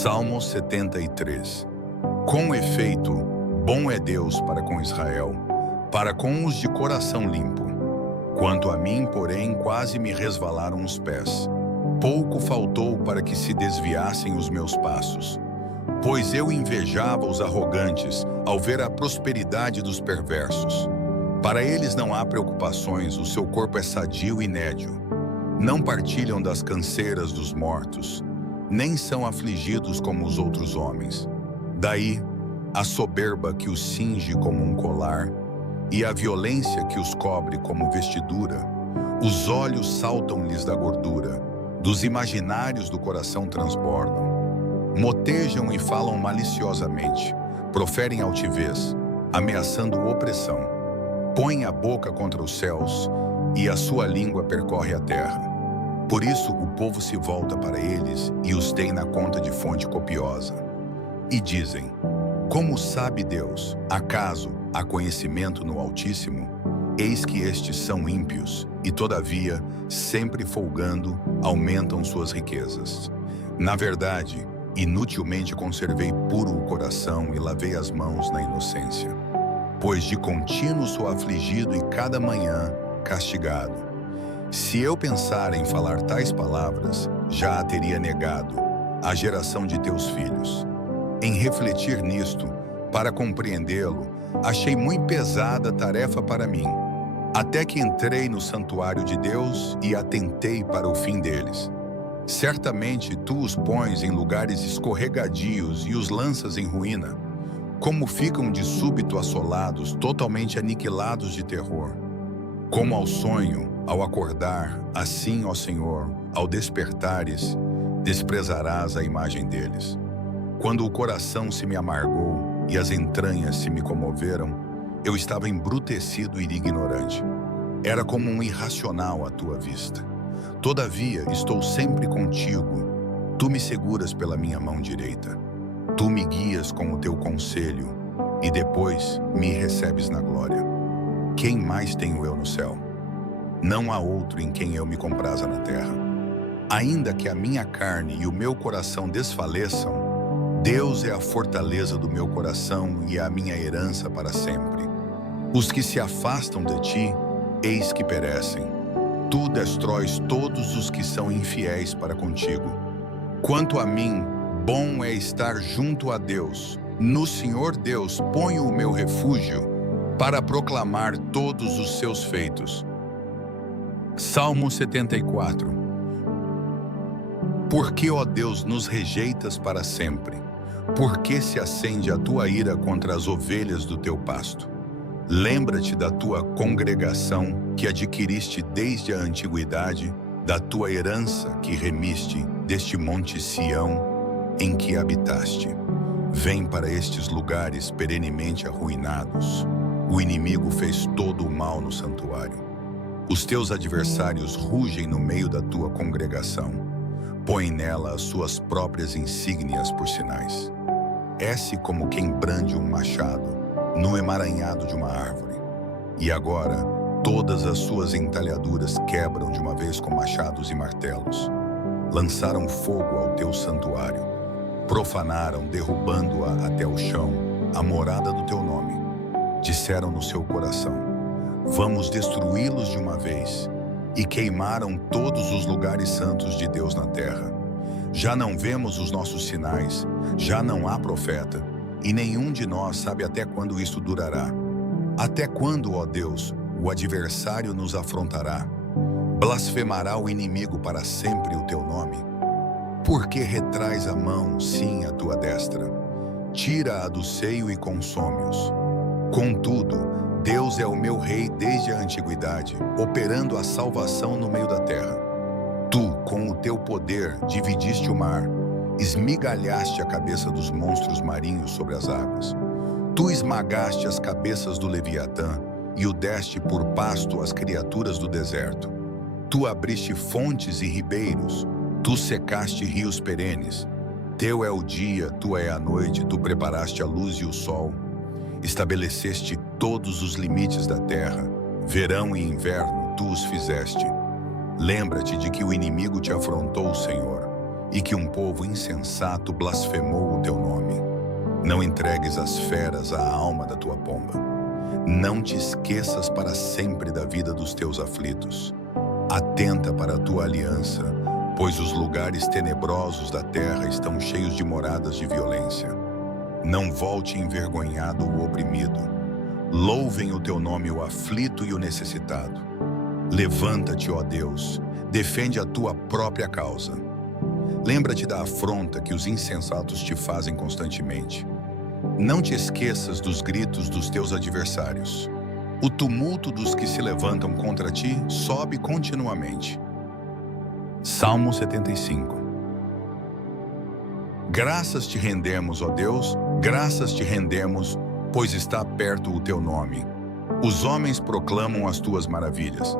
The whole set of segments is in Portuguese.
Salmo 73. Com efeito, bom é Deus para com Israel, para com os de coração limpo. Quanto a mim, porém, quase me resvalaram os pés. Pouco faltou para que se desviassem os meus passos. Pois eu invejava os arrogantes ao ver a prosperidade dos perversos. Para eles não há preocupações, o seu corpo é sadio e nédio. Não partilham das canseiras dos mortos, nem são afligidos como os outros homens. Daí, a soberba que os cinge como um colar e a violência que os cobre como vestidura. Os olhos saltam-lhes da gordura, dos imaginários do coração transbordam. Motejam e falam maliciosamente, proferem altivez, ameaçando opressão. Põem a boca contra os céus e a sua língua percorre a terra. Por isso o povo se volta para eles e os tem na conta de fonte copiosa. E dizem: como sabe Deus? Acaso há conhecimento no Altíssimo? Eis que estes são ímpios, e todavia, sempre folgando, aumentam suas riquezas. Na verdade, inutilmente conservei puro o coração e lavei as mãos na inocência. Pois de contínuo sou afligido e cada manhã castigado. Se eu pensar em falar tais palavras, já a teria negado, a geração de teus filhos. Em refletir nisto, para compreendê-lo, achei muito pesada a tarefa para mim, até que entrei no santuário de Deus e atentei para o fim deles. Certamente tu os pões em lugares escorregadios e os lanças em ruína, como ficam de súbito assolados, totalmente aniquilados de terror. Como ao sonho, ao acordar, assim, ó Senhor, ao despertares, desprezarás a imagem deles. Quando o coração se me amargou e as entranhas se me comoveram, eu estava embrutecido e ignorante. Era como um irracional à tua vista. Todavia, estou sempre contigo. Tu me seguras pela minha mão direita. Tu me guias com o teu conselho e depois me recebes na glória. Quem mais tenho eu no céu? Não há outro em quem eu me compraza na terra. Ainda que a minha carne e o meu coração desfaleçam, Deus é a fortaleza do meu coração e a minha herança para sempre. Os que se afastam de ti, eis que perecem. Tu destróis todos os que são infiéis para contigo. Quanto a mim, bom é estar junto a Deus. No Senhor Deus ponho o meu refúgio para proclamar todos os seus feitos. Salmo 74. Por que, ó Deus, nos rejeitas para sempre? Por que se acende a tua ira contra as ovelhas do teu pasto? Lembra-te da tua congregação que adquiriste desde a antiguidade, da tua herança que remiste deste monte Sião em que habitaste. Vem para estes lugares perenemente arruinados. O inimigo fez todo o mal no santuário. Os teus adversários rugem no meio da tua congregação. Põe nela as suas próprias insígnias por sinais. É-se como quem brande um machado no emaranhado de uma árvore. E agora, todas as suas entalhaduras quebram de uma vez com machados e martelos. Lançaram fogo ao teu santuário. Profanaram, derrubando-a até o chão, a morada do teu nome. Disseram no seu coração: vamos destruí-los de uma vez. E queimaram todos os lugares santos de Deus na terra. Já não vemos os nossos sinais, já não há profeta, e nenhum de nós sabe até quando isso durará. Até quando, ó Deus, o adversário nos afrontará? Blasfemará o inimigo para sempre o teu nome? Por que retrais a mão, sim, a tua destra? Tira-a do seio e consome-os. Contudo, Deus é o meu rei desde a antiguidade, operando a salvação no meio da terra. Tu, com o teu poder, dividiste o mar, esmigalhaste a cabeça dos monstros marinhos sobre as águas. Tu esmagaste as cabeças do Leviatã e o deste por pasto às criaturas do deserto. Tu abriste fontes e ribeiros, tu secaste rios perenes. Teu é o dia, tua é a noite, tu preparaste a luz e o sol. Estabeleceste todos os limites da terra, verão e inverno tu os fizeste. Lembra-te de que o inimigo te afrontou, Senhor, e que um povo insensato blasfemou o teu nome. Não entregues às feras a alma da tua pomba. Não te esqueças para sempre da vida dos teus aflitos. Atenta para a tua aliança, pois os lugares tenebrosos da terra estão cheios de moradas de violência. Não volte envergonhado o oprimido. Louvem o teu nome o aflito e o necessitado. Levanta-te, ó Deus, defende a tua própria causa. Lembra-te da afronta que os insensatos te fazem constantemente. Não te esqueças dos gritos dos teus adversários. O tumulto dos que se levantam contra ti sobe continuamente. Salmo 75. Graças te rendemos, ó Deus, graças te rendemos, pois está perto o teu nome. Os homens proclamam as tuas maravilhas.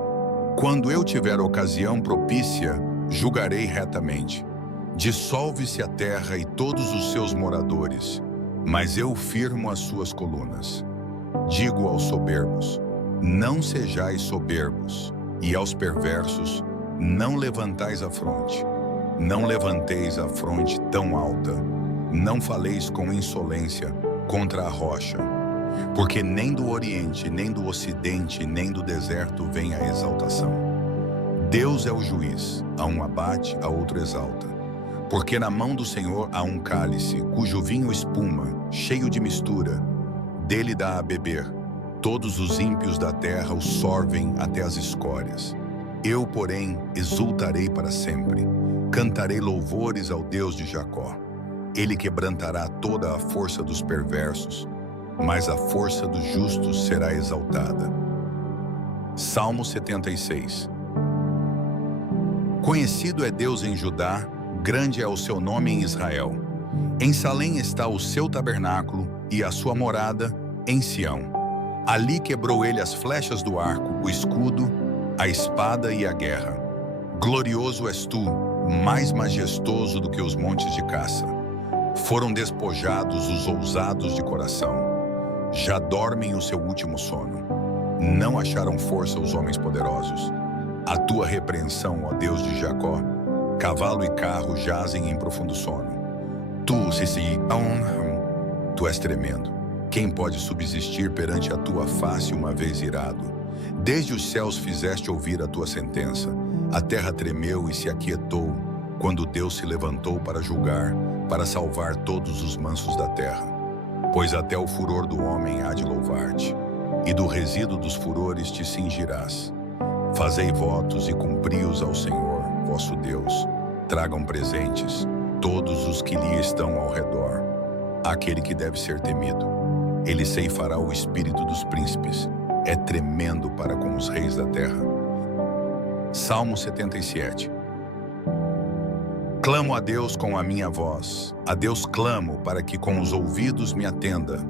Quando eu tiver ocasião propícia, julgarei retamente. Dissolve-se a terra e todos os seus moradores, mas eu firmo as suas colunas. Digo aos soberbos, não sejais soberbos, e aos perversos, não levantais a fronte. Não levanteis a fronte tão alta, não faleis com insolência contra a rocha, porque nem do Oriente, nem do Ocidente, nem do deserto vem a exaltação. Deus é o juiz, a um abate, a outro exalta. Porque na mão do Senhor há um cálice, cujo vinho espuma, cheio de mistura. Dele dá a beber. Todos os ímpios da terra o sorvem até as escórias. Eu, porém, exultarei para sempre. Cantarei louvores ao Deus de Jacó. Ele quebrantará toda a força dos perversos, mas a força dos justos será exaltada. Salmo 76. Conhecido é Deus em Judá, grande é o seu nome em Israel. Em Salém está o seu tabernáculo e a sua morada em Sião. Ali quebrou ele as flechas do arco, o escudo, a espada e a guerra. Glorioso és tu, mais majestoso do que os montes de caça. Foram despojados os ousados de coração. Já dormem o seu último sono. Não acharam força os homens poderosos. A tua repreensão, ó Deus de Jacó, cavalo e carro jazem em profundo sono. Tu és tremendo. Quem pode subsistir perante a tua face uma vez irado? Desde os céus fizeste ouvir a tua sentença. A terra tremeu e se aquietou, quando Deus se levantou para julgar, para salvar todos os mansos da terra. Pois até o furor do homem há de louvar-te, e do resíduo dos furores te cingirás. Fazei votos e cumpri-os ao Senhor, vosso Deus. Tragam presentes, todos os que lhe estão ao redor. Aquele que deve ser temido. Ele ceifará o espírito dos príncipes. É tremendo para com os reis da terra. Salmo 77. Clamo a Deus com a minha voz. A Deus clamo para que com os ouvidos me atenda.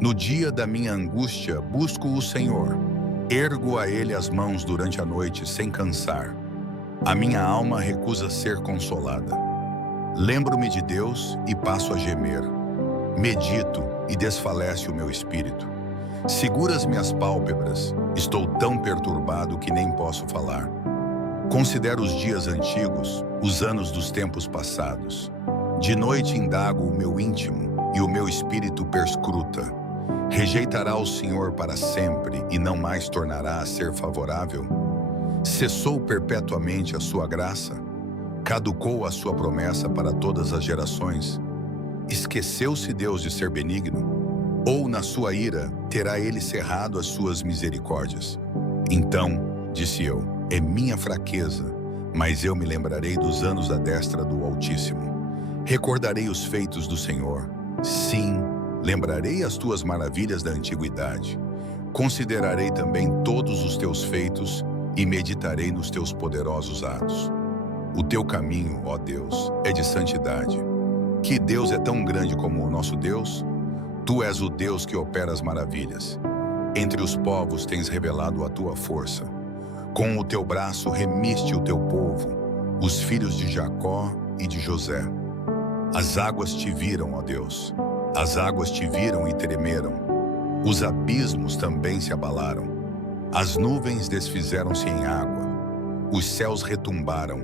No dia da minha angústia, busco o Senhor. Ergo a Ele as mãos durante a noite sem cansar. A minha alma recusa ser consolada. Lembro-me de Deus e passo a gemer. Medito e desfalece o meu espírito. Segura as minhas pálpebras. Estou tão perturbado que nem posso falar. Considero os dias antigos, os anos dos tempos passados. De noite indago o meu íntimo e o meu espírito perscruta. Rejeitará o Senhor para sempre e não mais tornará a ser favorável? Cessou perpetuamente a sua graça? Caducou a sua promessa para todas as gerações? Esqueceu-se Deus de ser benigno? Ou na sua ira terá ele cerrado as suas misericórdias? Então, disse eu, é minha fraqueza, mas eu me lembrarei dos anos da destra do Altíssimo. Recordarei os feitos do Senhor. Sim, lembrarei as tuas maravilhas da antiguidade. Considerarei também todos os teus feitos e meditarei nos teus poderosos atos. O teu caminho, ó Deus, é de santidade. Que Deus é tão grande como o nosso Deus? Tu és o Deus que opera as maravilhas. Entre os povos tens revelado a tua força. Com o teu braço remiste o teu povo, os filhos de Jacó e de José. As águas te viram, ó Deus. As águas te viram e tremeram. Os abismos também se abalaram. As nuvens desfizeram-se em água. Os céus retumbaram.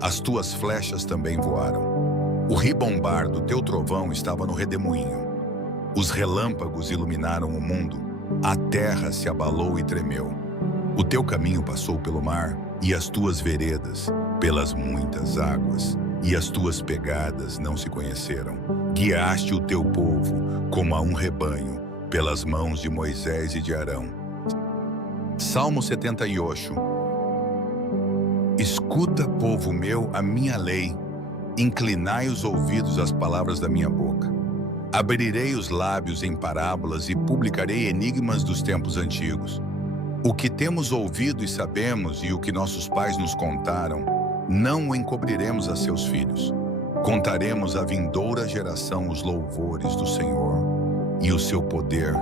as tuas flechas também voaram. O ribombar do teu trovão estava no redemoinho. Os relâmpagos iluminaram o mundo, a terra se abalou e tremeu. O teu caminho passou pelo mar, e as tuas veredas pelas muitas águas, e as tuas pegadas não se conheceram. Guiaste o teu povo como a um rebanho, pelas mãos de Moisés e de Arão. Salmo 78. Escuta, povo meu, a minha lei, inclinai os ouvidos às palavras da minha boca. Abrirei os lábios em parábolas e publicarei enigmas dos tempos antigos. O que temos ouvido e sabemos e o que nossos pais nos contaram, não o encobriremos a seus filhos. Contaremos à vindoura geração os louvores do Senhor e o seu poder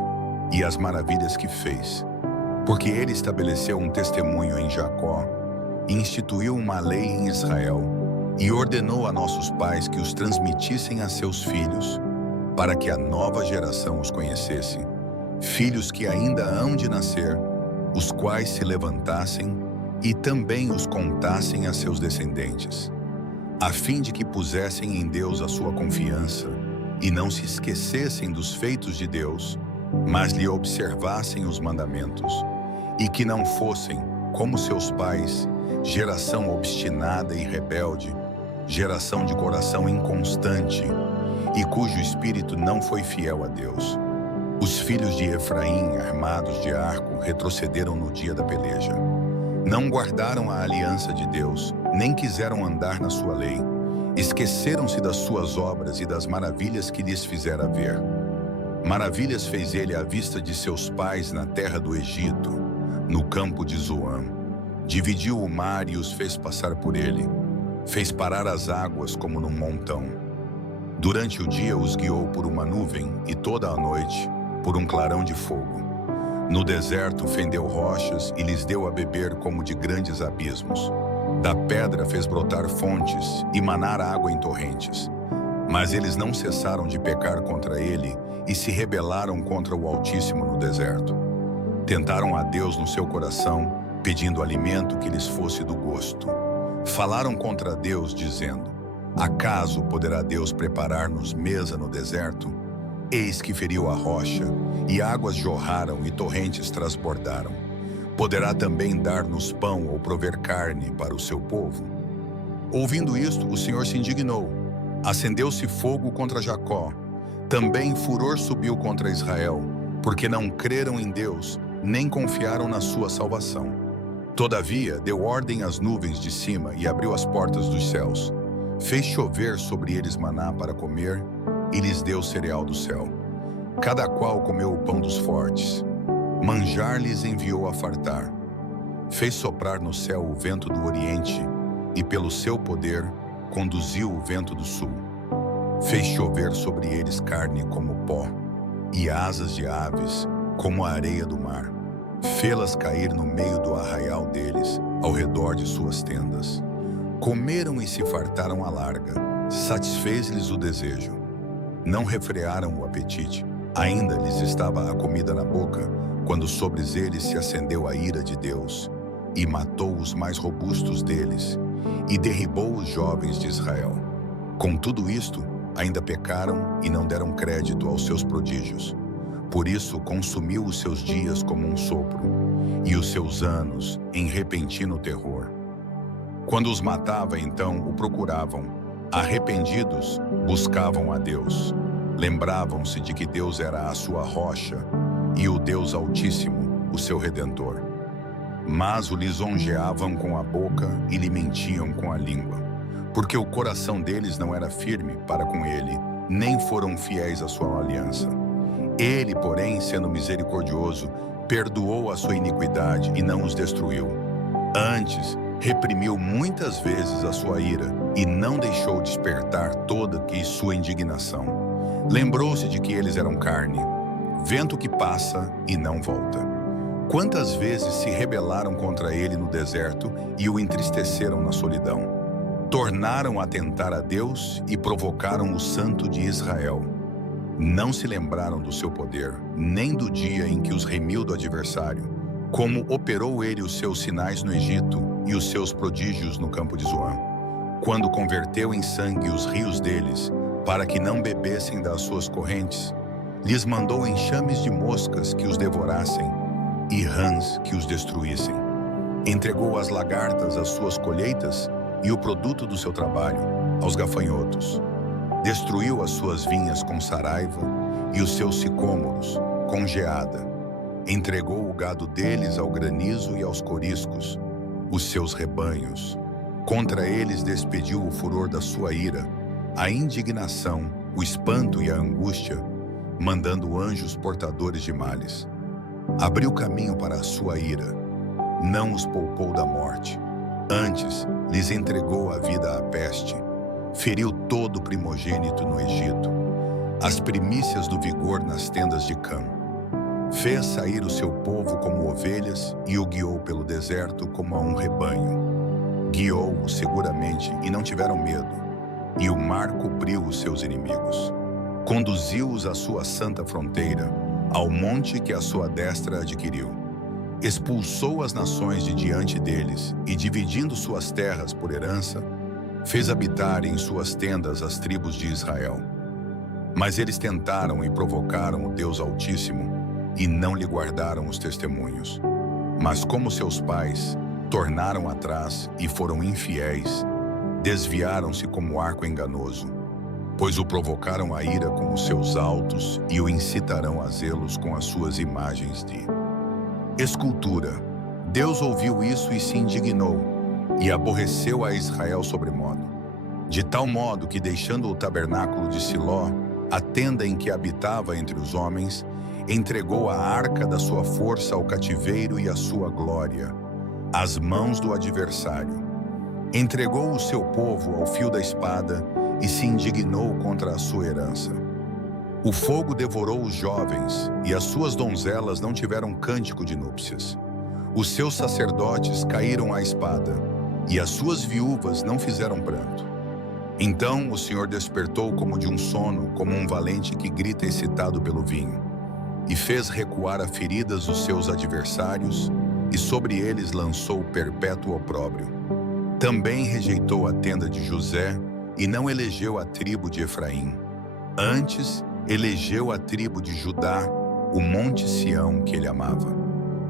e as maravilhas que fez. Porque ele estabeleceu um testemunho em Jacó, e instituiu uma lei em Israel, e ordenou a nossos pais que os transmitissem a seus filhos, para que a nova geração os conhecesse, filhos que ainda hão de nascer, os quais se levantassem e também os contassem a seus descendentes, a fim de que pusessem em Deus a sua confiança e não se esquecessem dos feitos de Deus, mas lhe observassem os mandamentos, e que não fossem, como seus pais, geração obstinada e rebelde, geração de coração inconstante, e cujo espírito não foi fiel a Deus. Os filhos de Efraim, armados de arco, retrocederam no dia da peleja. Não guardaram a aliança de Deus, nem quiseram andar na sua lei. Esqueceram-se das suas obras e das maravilhas que lhes fizera ver. Maravilhas fez ele à vista de seus pais na terra do Egito, no campo de Zoan. Dividiu o mar e os fez passar por ele. Fez parar as águas como num montão. Durante o dia os guiou por uma nuvem e toda a noite por um clarão de fogo. No deserto fendeu rochas e lhes deu a beber como de grandes abismos. Da pedra fez brotar fontes e manar água em torrentes. Mas eles não cessaram de pecar contra ele e se rebelaram contra o Altíssimo no deserto. Tentaram a Deus no seu coração, pedindo alimento que lhes fosse do gosto. Falaram contra Deus, dizendo: acaso poderá Deus preparar-nos mesa no deserto? Eis que feriu a rocha, e águas jorraram e torrentes transbordaram. Poderá também dar-nos pão ou prover carne para o seu povo? Ouvindo isto, o Senhor se indignou. Acendeu-se fogo contra Jacó. Também furor subiu contra Israel, porque não creram em Deus, nem confiaram na sua salvação. Todavia, deu ordem às nuvens de cima e abriu as portas dos céus. Fez chover sobre eles maná para comer, e lhes deu cereal do céu. Cada qual comeu o pão dos fortes. Manjar lhes enviou a fartar. Fez soprar no céu o vento do oriente, e pelo seu poder conduziu o vento do sul. Fez chover sobre eles carne como pó, e asas de aves como a areia do mar. Fê-las cair no meio do arraial deles, ao redor de suas tendas. Comeram e se fartaram à larga, satisfez-lhes o desejo. Não refrearam o apetite, ainda lhes estava a comida na boca, quando sobre eles se acendeu a ira de Deus, e matou os mais robustos deles, e derribou os jovens de Israel. Com tudo isto, ainda pecaram e não deram crédito aos seus prodígios. Por isso consumiu os seus dias como um sopro, e os seus anos em repentino terror. Quando os matava, então o procuravam. Arrependidos, buscavam a Deus. Lembravam-se de que Deus era a sua rocha e o Deus Altíssimo, o seu Redentor. Mas o lisonjeavam com a boca e lhe mentiam com a língua, porque o coração deles não era firme para com ele, nem foram fiéis à sua aliança. Ele, porém, sendo misericordioso, perdoou a sua iniquidade e não os destruiu. Antes, reprimiu muitas vezes a sua ira e não deixou despertar toda que sua indignação. Lembrou-se de que eles eram carne, vento que passa e não volta. Quantas vezes se rebelaram contra ele no deserto e o entristeceram na solidão. Tornaram a tentar a Deus e provocaram o Santo de Israel. Não se lembraram do seu poder, nem do dia em que os remiu do adversário, como operou ele os seus sinais no Egito e os seus prodígios no campo de Zoan. quando converteu em sangue os rios deles, para que não bebessem das suas correntes, lhes mandou enxames de moscas que os devorassem e rãs que os destruíssem. Entregou às lagartas as suas colheitas e o produto do seu trabalho aos gafanhotos. Destruiu as suas vinhas com saraiva e os seus sicômoros com geada. Entregou o gado deles ao granizo e aos coriscos, os seus rebanhos. Contra eles despediu o furor da sua ira, a indignação, o espanto e a angústia, mandando anjos portadores de males. Abriu caminho para a sua ira, não os poupou da morte. Antes, lhes entregou a vida à peste. Feriu todo o primogênito no Egito, as primícias do vigor nas tendas de Cã. Fez sair o seu povo como ovelhas e o guiou pelo deserto como a um rebanho. Guiou-o seguramente e não tiveram medo, e o mar cobriu os seus inimigos. Conduziu-os à sua santa fronteira, ao monte que a sua destra adquiriu. Expulsou as nações de diante deles e, dividindo suas terras por herança, fez habitar em suas tendas as tribos de Israel. Mas eles tentaram e provocaram o Deus Altíssimo e não lhe guardaram os testemunhos. Mas como seus pais, tornaram atrás e foram infiéis, desviaram-se como arco enganoso, pois o provocaram a ira com os seus altos e o incitarão a zelos com as suas imagens de escultura. Deus ouviu isso e se indignou, e aborreceu a Israel sobremodo, de tal modo que, deixando o tabernáculo de Siló, a tenda em que habitava entre os homens, entregou a arca da sua força ao cativeiro e a sua glória, às mãos do adversário. Entregou o seu povo ao fio da espada e se indignou contra a sua herança. O fogo devorou os jovens, e as suas donzelas não tiveram cântico de núpcias. Os seus sacerdotes caíram à espada, e as suas viúvas não fizeram pranto. Então o Senhor despertou como de um sono, como um valente que grita excitado pelo vinho, e fez recuar a feridas os seus adversários, e sobre eles lançou perpétuo opróbrio. Também rejeitou a tenda de José, e não elegeu a tribo de Efraim. Antes, elegeu a tribo de Judá, o monte Sião que ele amava.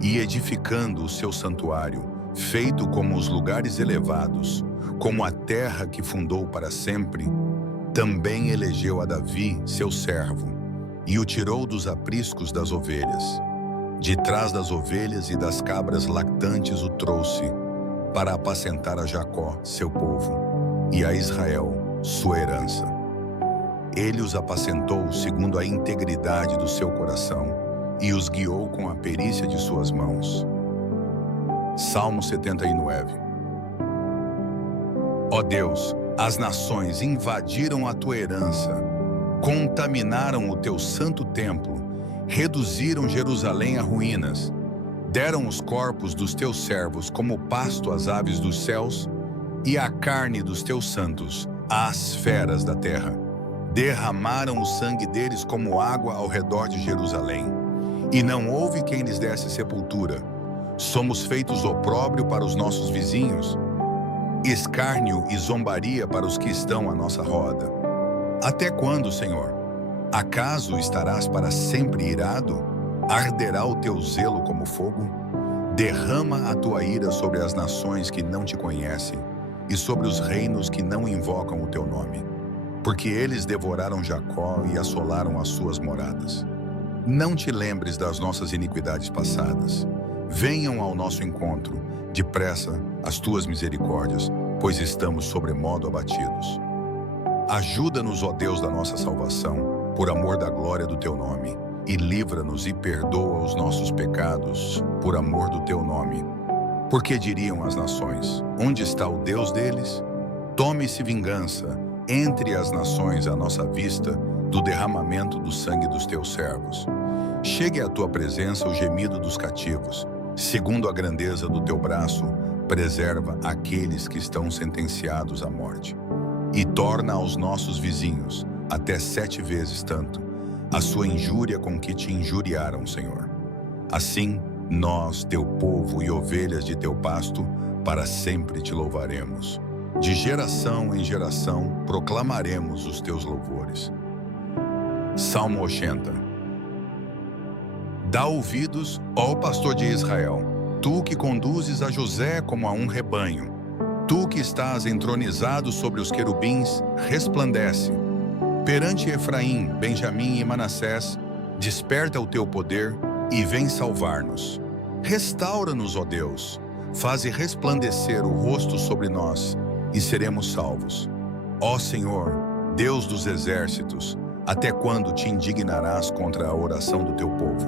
E edificando o seu santuário, feito como os lugares elevados, como a terra que fundou para sempre, também elegeu a Davi, seu servo, e o tirou dos apriscos das ovelhas. De trás das ovelhas e das cabras lactantes o trouxe, para apacentar a Jacó, seu povo, e a Israel, sua herança. Ele os apacentou segundo a integridade do seu coração e os guiou com a perícia de suas mãos. Salmo 79. Ó Deus, as nações invadiram a tua herança, contaminaram o teu santo templo, reduziram Jerusalém a ruínas, deram os corpos dos teus servos como pasto às aves dos céus e a carne dos teus santos às feras da terra. Derramaram o sangue deles como água ao redor de Jerusalém, e não houve quem lhes desse sepultura. Somos feitos opróbrio para os nossos vizinhos, escárnio e zombaria para os que estão à nossa roda. Até quando, Senhor? Acaso estarás para sempre irado? Arderá o teu zelo como fogo? Derrama a tua ira sobre as nações que não te conhecem e sobre os reinos que não invocam o teu nome, porque eles devoraram Jacó e assolaram as suas moradas. Não te lembres das nossas iniquidades passadas. Venham ao nosso encontro, depressa, as tuas misericórdias, pois estamos sobremodo abatidos. Ajuda-nos, ó Deus da nossa salvação, por amor da glória do teu nome, e livra-nos e perdoa os nossos pecados, por amor do teu nome. Porque diriam as nações: onde está o Deus deles? Tome-se vingança entre as nações à nossa vista do derramamento do sangue dos teus servos. Chegue à tua presença o gemido dos cativos. Segundo a grandeza do teu braço, preserva aqueles que estão sentenciados à morte. E torna aos nossos vizinhos, até 7 vezes tanto, a sua injúria com que te injuriaram, Senhor. Assim, nós, teu povo e ovelhas de teu pasto, para sempre te louvaremos. De geração em geração proclamaremos os teus louvores. Salmo 80. Dá ouvidos, ó pastor de Israel, tu que conduzes a José como a um rebanho. Tu que estás entronizado sobre os querubins, resplandece. Perante Efraim, Benjamim e Manassés, desperta o teu poder e vem salvar-nos. Restaura-nos, ó Deus, faze resplandecer o rosto sobre nós e seremos salvos. Ó Senhor, Deus dos exércitos, até quando te indignarás contra a oração do teu povo?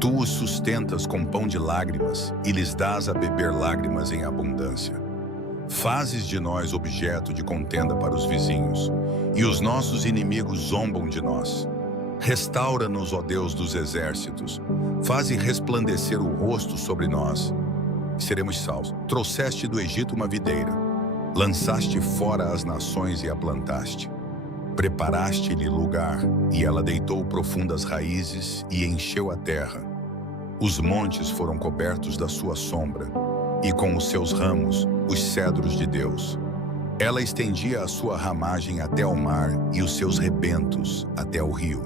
Tu os sustentas com pão de lágrimas e lhes dás a beber lágrimas em abundância. Fazes de nós objeto de contenda para os vizinhos, e os nossos inimigos zombam de nós. Restaura-nos, ó Deus dos exércitos, faze resplandecer o rosto sobre nós, e seremos salvos. Trouxeste do Egito uma videira, lançaste fora as nações e a plantaste. Preparaste-lhe lugar, e ela deitou profundas raízes e encheu a terra. Os montes foram cobertos da sua sombra, e com os seus ramos, os cedros de Deus. Ela estendia a sua ramagem até ao mar e os seus rebentos até ao rio.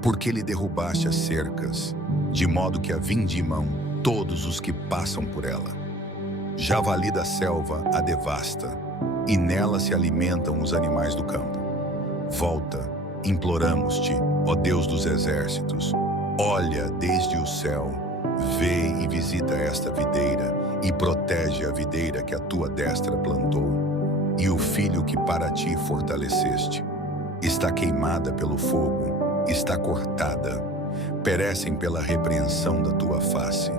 Porque lhe derrubaste as cercas, de modo que a vindimam todos os que passam por ela. Javali da selva a devasta, e nela se alimentam os animais do campo. Volta, imploramos-te, ó Deus dos exércitos. Olha desde o céu, vê e visita esta videira, e protege a videira que a tua destra plantou, e o filho que para ti fortaleceste. Está queimada pelo fogo, está cortada, perecem pela repreensão da tua face.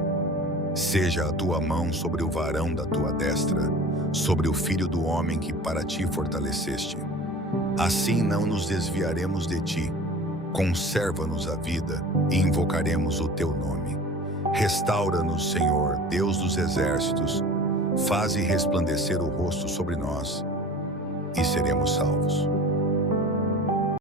Seja a tua mão sobre o varão da tua destra, sobre o filho do homem que para ti fortaleceste. Assim não nos desviaremos de ti. Conserva-nos a vida e invocaremos o teu nome. Restaura-nos, Senhor, Deus dos exércitos, faze resplandecer o rosto sobre nós e seremos salvos.